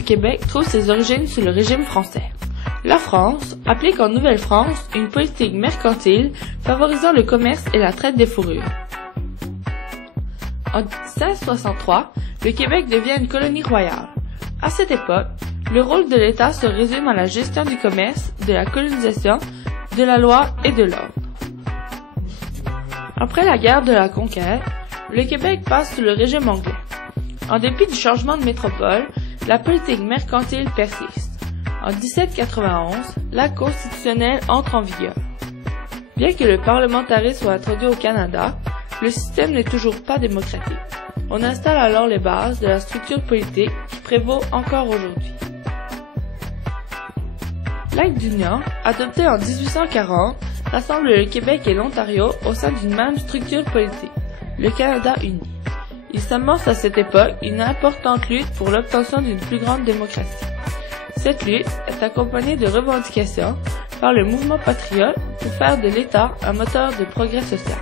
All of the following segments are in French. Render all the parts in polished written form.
du Québec trouve ses origines sous le régime français. La France applique en Nouvelle-France une politique mercantile favorisant le commerce et la traite des fourrures. En 1663, le Québec devient une colonie royale. À cette époque, le rôle de l'État se résume à la gestion du commerce, de la colonisation, de la loi et de l'ordre. Après la guerre de la conquête, le Québec passe sous le régime anglais. En dépit du changement de métropole, la politique mercantile persiste. En 1791, l'acte constitutionnel entre en vigueur. Bien que le parlementarisme soit introduit au Canada, le système n'est toujours pas démocratique. On installe alors les bases de la structure politique qui prévaut encore aujourd'hui. L'acte d'union, adopté en 1840, rassemble le Québec et l'Ontario au sein d'une même structure politique, le Canada uni. Il s'amorce à cette époque une importante lutte pour l'obtention d'une plus grande démocratie. Cette lutte est accompagnée de revendications par le mouvement patriote pour faire de l'État un moteur de progrès social.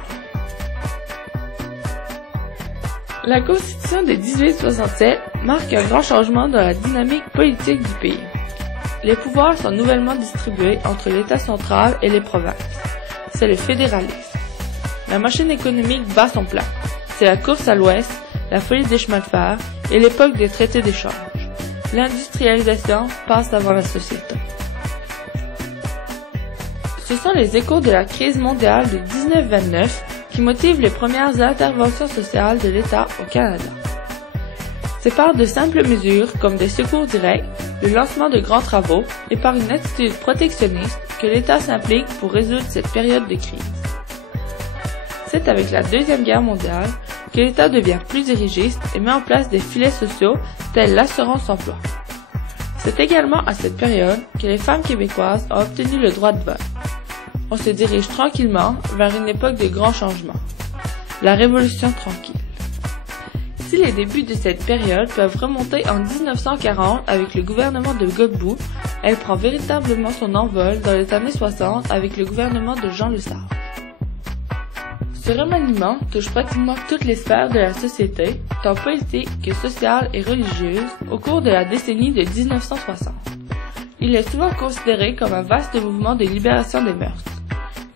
La Constitution de 1867 marque un grand changement dans la dynamique politique du pays. Les pouvoirs sont nouvellement distribués entre l'État central et les provinces. C'est le fédéralisme. La machine économique bat son plein. C'est la course à l'ouest, la folie des chemins de fer et l'époque des traités d'échange. L'industrialisation passe avant la société. Ce sont les échos de la crise mondiale de 1929 qui motivent les premières interventions sociales de l'État au Canada. C'est par de simples mesures comme des secours directs, le lancement de grands travaux et par une attitude protectionniste que l'État s'implique pour résoudre cette période de crise. C'est avec la Deuxième Guerre mondiale que l'État devient plus dirigiste et met en place des filets sociaux tels l'assurance-emploi. C'est également à cette période que les femmes québécoises ont obtenu le droit de vote. On se dirige tranquillement vers une époque de grands changements, la Révolution tranquille. Si les débuts de cette période peuvent remonter en 1940 avec le gouvernement de Godbout, elle prend véritablement son envol dans les années 60 avec le gouvernement de Jean Lesage. Ce remaniement touche pratiquement toutes les sphères de la société, tant politique que sociale et religieuse, au cours de la décennie de 1960. Il est souvent considéré comme un vaste mouvement de libération des mœurs.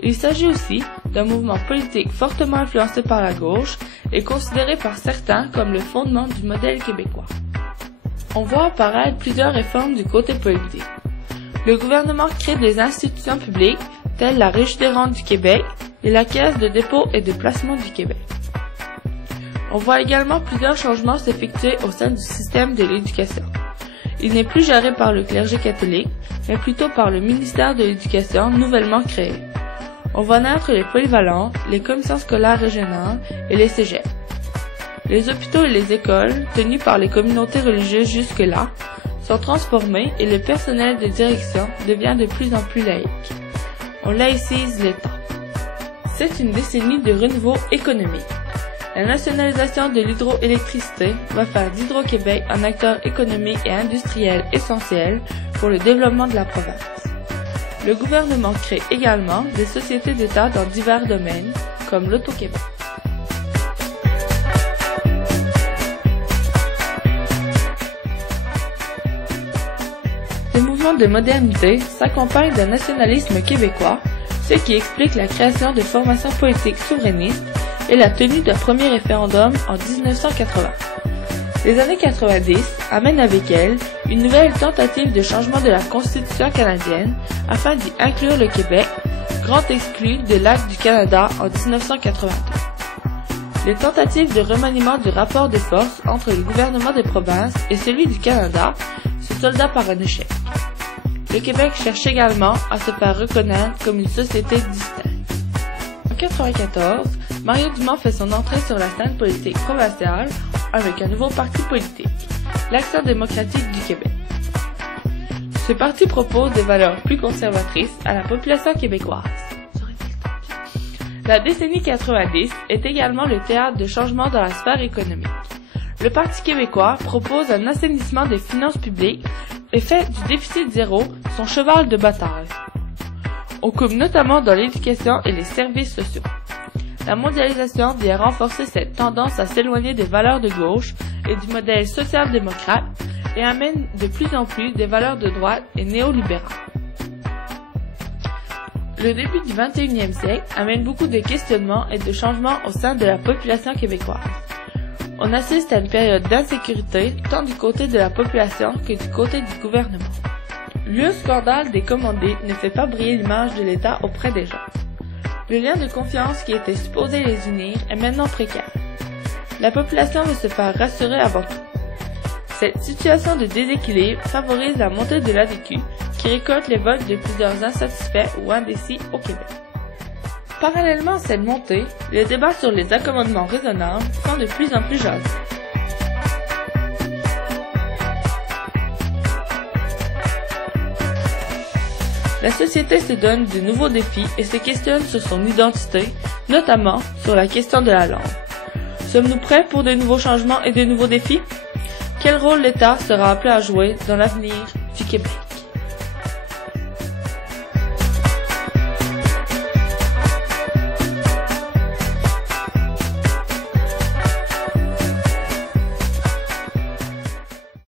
Il s'agit aussi d'un mouvement politique fortement influencé par la gauche et considéré par certains comme le fondement du modèle québécois. On voit apparaître plusieurs réformes du côté politique. Le gouvernement crée des institutions publiques telles la Régie des rentes du Québec et la Caisse de dépôt et de placement du Québec. On voit également plusieurs changements s'effectuer au sein du système de l'éducation. Il n'est plus géré par le clergé catholique, mais plutôt par le ministère de l'Éducation nouvellement créé. On voit naître les polyvalentes, les commissions scolaires régionales et les cégeps. Les hôpitaux et les écoles, tenus par les communautés religieuses jusque-là, sont transformés et le personnel de direction devient de plus en plus laïque. On laïcise l'État. C'est une décennie de renouveau économique. La nationalisation de l'hydroélectricité va faire d'Hydro-Québec un acteur économique et industriel essentiel pour le développement de la province. Le gouvernement crée également des sociétés d'État dans divers domaines, comme l'Auto-Québec. Ces mouvements de modernité s'accompagnent d'un nationalisme québécois, ce qui explique la création de formations politiques souverainistes et la tenue d'un premier référendum en 1980. Les années 90 amènent avec elles une nouvelle tentative de changement de la Constitution canadienne afin d'y inclure le Québec, grand exclu de l'Acte du Canada en 1982. Les tentatives de remaniement du rapport de force entre le gouvernement des provinces et celui du Canada se solda par un échec. Le Québec cherche également à se faire reconnaître comme une société distincte. En 1994, Mario Dumont fait son entrée sur la scène politique provinciale avec un nouveau parti politique, l'Action démocratique du Québec. Ce parti propose des valeurs plus conservatrices à la population québécoise. La décennie 90 est également le théâtre de changements dans la sphère économique. Le Parti québécois propose un assainissement des finances publiques et fait du déficit zéro son cheval de bataille. On coupe notamment dans l'éducation et les services sociaux. La mondialisation vient renforcer cette tendance à s'éloigner des valeurs de gauche et du modèle social-démocrate, et amène de plus en plus des valeurs de droite et néolibérales. Le début du 21e siècle amène beaucoup de questionnements et de changements au sein de la population québécoise. On assiste à une période d'insécurité tant du côté de la population que du côté du gouvernement. Le scandale des commandés ne fait pas briller l'image de l'État auprès des gens. Le lien de confiance qui était supposé les unir est maintenant précaire. La population veut se faire rassurer avant tout. Cette situation de déséquilibre favorise la montée de l'ADQ qui récolte les votes de plusieurs insatisfaits ou indécis au Québec. Parallèlement à cette montée, les débats sur les accommodements raisonnables sont de plus en plus jasés. La société se donne de nouveaux défis et se questionne sur son identité, notamment sur la question de la langue. Sommes-nous prêts pour de nouveaux changements et de nouveaux défis? Quel rôle l'État sera appelé à jouer dans l'avenir du Québec?